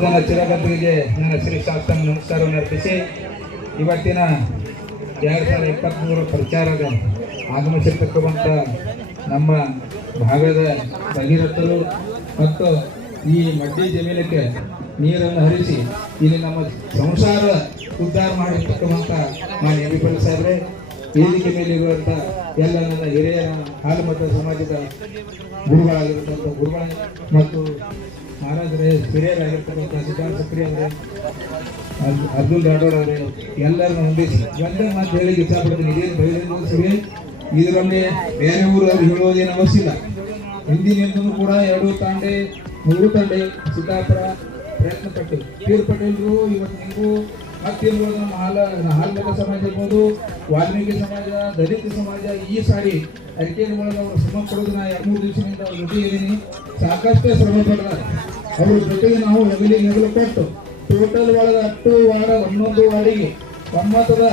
ನನ್ನ ಚಿರಗದ್ದಿಗೆ ನನ್ನ ಶ್ರೀ ಶಾಸ್ತ್ರ ನಮಸ್ಕಾರವನ್ನು ಅರ್ಪಿಸಿ ಇವತ್ತಿನ 2023 ಪ್ರಚಾರದ ಆಗಮಿಸಿರ್ತಕ್ಕಂಥ ನಮ್ಮ ಭಾಗದ ಭಗೀರಥರು ಮತ್ತು ಈ ಮಡ್ಡಿ ಜಮೀನಕ್ಕೆ ನೀರನ್ನು ಹರಿಸಿ ಇಲ್ಲಿ ನಮ್ಮ ಸಂಸಾರ ಉದ್ಧಾರ ಮಾಡಿರ್ತಕ್ಕಂಥ ನಾನು ಎಂ.ಪಿ. ಸಾಹೇಬ್ರೆ, ವೇದಿಕೆ ಮೇಲೆ ಇರುವಂಥ ಎಲ್ಲ ನನ್ನ ಹಿರಿಯ ಹಾಲುಮತ ಸಮಾಜದ ಗುರುಗಳಾಗಿರ್ತಕ್ಕಂಥ ಗುರುಗಳ ಮತ್ತು ಮಹಾರಾಜರೇ, ಹಿರಿಯರಾಗಿರ್ತಕ್ಕಂಥ ಸಿದ್ಧಾರ್ಥ ಸಕ್ರಿ ಅವರೇ, ಅಬ್ದುಲ್ ರಾಠೋಡ್ ಅವರೇ, ಎಲ್ಲರನ್ನು ಹೊಂದಿಸಿ ಒಂದೇ ಮಾತು ಹೇಳಿ ಇಷ್ಟಪಡ್ತೀನಿ. ಇದೇನು ಬಯಲು ಸಭೆ, ಇದರಲ್ಲಿ ಬೇರೆ ಊರು ಅವ್ರು ಹೇಳೋದೇನು ಅವಶ್ಯ ಇಲ್ಲ. ಹಿಂದಿನಿಂದಲೂ ಕೂಡ 2 ತಾಂಡೆ 3 ತಂಡೆ ಸಿದ್ದಾಪುರ ಪ್ರಯತ್ನ ಪಟ್ಟು ಪೀರ್ ಪಟೇಲ್ರು ಇವತ್ತು ನಿಮಗೂ ಮತ್ತಿರ್ಬೋದು ನಮ್ಮ ಹಾಲ್ಮತ ಸಮಾಜ ಇರ್ಬೋದು, ವಾಲ್ಮೀಕಿ ಸಮಾಜ, ದಲಿತ ಸಮಾಜ ಈ ಸಾರಿ ಅರಿಕೆಯ ಒಳಗೆ ಅವರು ಶ್ರಮ ಪಡೋದು. ನಾ 2-3 ದಿವಸದಿಂದ ಅವ್ರ ಜೊತೆ ಇದ್ದೀನಿ, ಸಾಕಷ್ಟು ಶ್ರಮ ಪಡ್ತಾರೆ. ಅವ್ರ ಜೊತೆಗೆ ನಾವು ಹೆಗಲು ಕೊಟ್ಟು ಟೋಟಲ್ ಒಳಗೆ 10 ವಾರ್ಡ್ 11 ವಾರ್ಡಿಗೆ ಒಮ್ಮತದ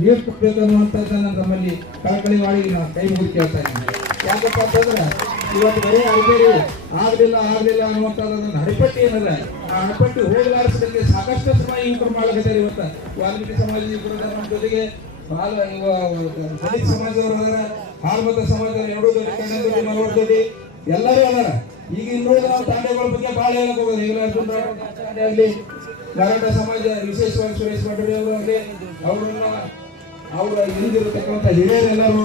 ನೀರು ಕೊಡ್ಬೇಕನ್ನುವಂಥದ್ದನ್ನು ನಮ್ಮಲ್ಲಿ ಕಳಕಳಿ ಮಾಡಿ ನಾವು ಕೈ ಮುಗಿ ಕೇಳ್ತಾ ಇದ್ದೀವಿ. ಯಾಕಪ್ಪ ಅಂತಂದ್ರೆ ಇವತ್ತು ಬರೀ ಅಡಿಗೇರಿ ಆಗಲಿಲ್ಲ ಅನ್ನುವಂಥದ್ದು ಹಣಪಟ್ಟಿ ಏನದ, ಆ ಹಣಪಟ್ಟಿ ಹೋಗಲಾಡಿಸಲಿಕ್ಕೆ ಸಾಕಷ್ಟು ಶ್ರಮ ಯುವಕರು ಮಾಡಲಿದ್ದಾರೆ. ಇವತ್ತು ವಾಲ್ಮೀಕಿ ಸಮಾಜದ ಯುವಕರು ನಮ್ಮ ಜೊತೆಗೆ ದಲಿತ ಸಮಾಜದವರು, ಹಾಲ್ಮತ ಸಮಾಜದವರು, 2 ದೊಡ್ಡ ಕಣ್ಣಂದೊಡ್ಡಿ ಮನವರ್ದೊಡ್ಡಿ ಎಲ್ಲರೂ ಅದಾರ. ಈಗ ಇನ್ನೋದು ನಾವು ತಾಂಡೆಗಳ ಬಗ್ಗೆ ಭಾಳ ಹೇಳಕ್ ಹೋಗೋದು. ಈಗ ಅರ್ಜುನ್ ತಾಂಡೆ ಆಗಲಿ, ಮರಾಠ ಸಮಾಜ ವಿಶೇಷವಾಗಿ ಸುರೇಶ್ ಭಟ್ರೆ ಅವರು ಆಗಲಿ, ಅವರ ಹಿಂದಿರತಕ್ಕಂಥ ಹಿರಿಯರೆಲ್ಲರೂ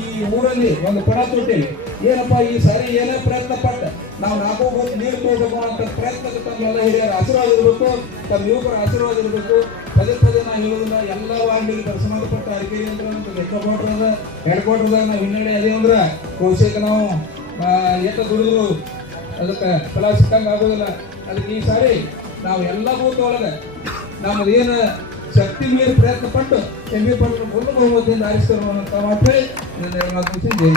ಈ ಊರಲ್ಲಿ ಒಂದು ಪಣ ತೊಟ್ಟಿವಿ. ಏನಪ್ಪ ಈ ಸಾರಿ ಏನೇ ಪ್ರಯತ್ನ ಪಟ್ಟ ನಾವು 4 ಹೋಗಿ ನೀರು ಕೊಡಬೇಕು ಅಂತ ಪ್ರಯತ್ನಕ್ಕೆ ತಮ್ಮೆಲ್ಲ ಹಿರಿಯರ ಆಶೀರ್ವಾದ ಇರಬೇಕು, ತಮ್ಮ ಯುವಕರ ಆಶೀರ್ವಾದ ಇರಬೇಕು. ಪದೇ ನಾವು ಹೇಳೋದಿಲ್ಲ, ಎಲ್ಲ ವಾರ್ಡಿಗೆ ಸಂಬಂಧಪಟ್ಟ ಅರಿಕೆರೆ ಅಂತ ಲೆಕ್ಕಪಟ್ರದ ಹೆಡ್ಕ್ವಾರ್ಟರ್ದಾಗ ನಾವು ಹಿನ್ನಡೆ ಅದೇ ಅಂದ್ರೆ ಕೋಶಕ್ಕೆ ನಾವು ಏಕ ದುಡಿದ್ರು ಅದಕ್ಕೆ ಫಲ ಸಿಕ್ಕಂಗೆ ಆಗೋದಿಲ್ಲ. ಅದಕ್ಕೆ ಈ ಸಾರಿ ನಾವು ಎಲ್ಲ ಬೂತ್ ಒಳಗೆ ನಮ್ಮದೇನು ಶಕ್ತಿ ಮೀರಿ ಪ್ರಯತ್ನ ಪಟ್ಟು ಎಂ.ಪಿ. ಪಟ್ಟು 1 ಬಹುಮತದಿಂದ ಆರಿಸ್ತಾರೆ ಅನ್ನೋ ಮಾತು ಹೇಳಿ ನನ್ನ ಮಾತು ಜೈ.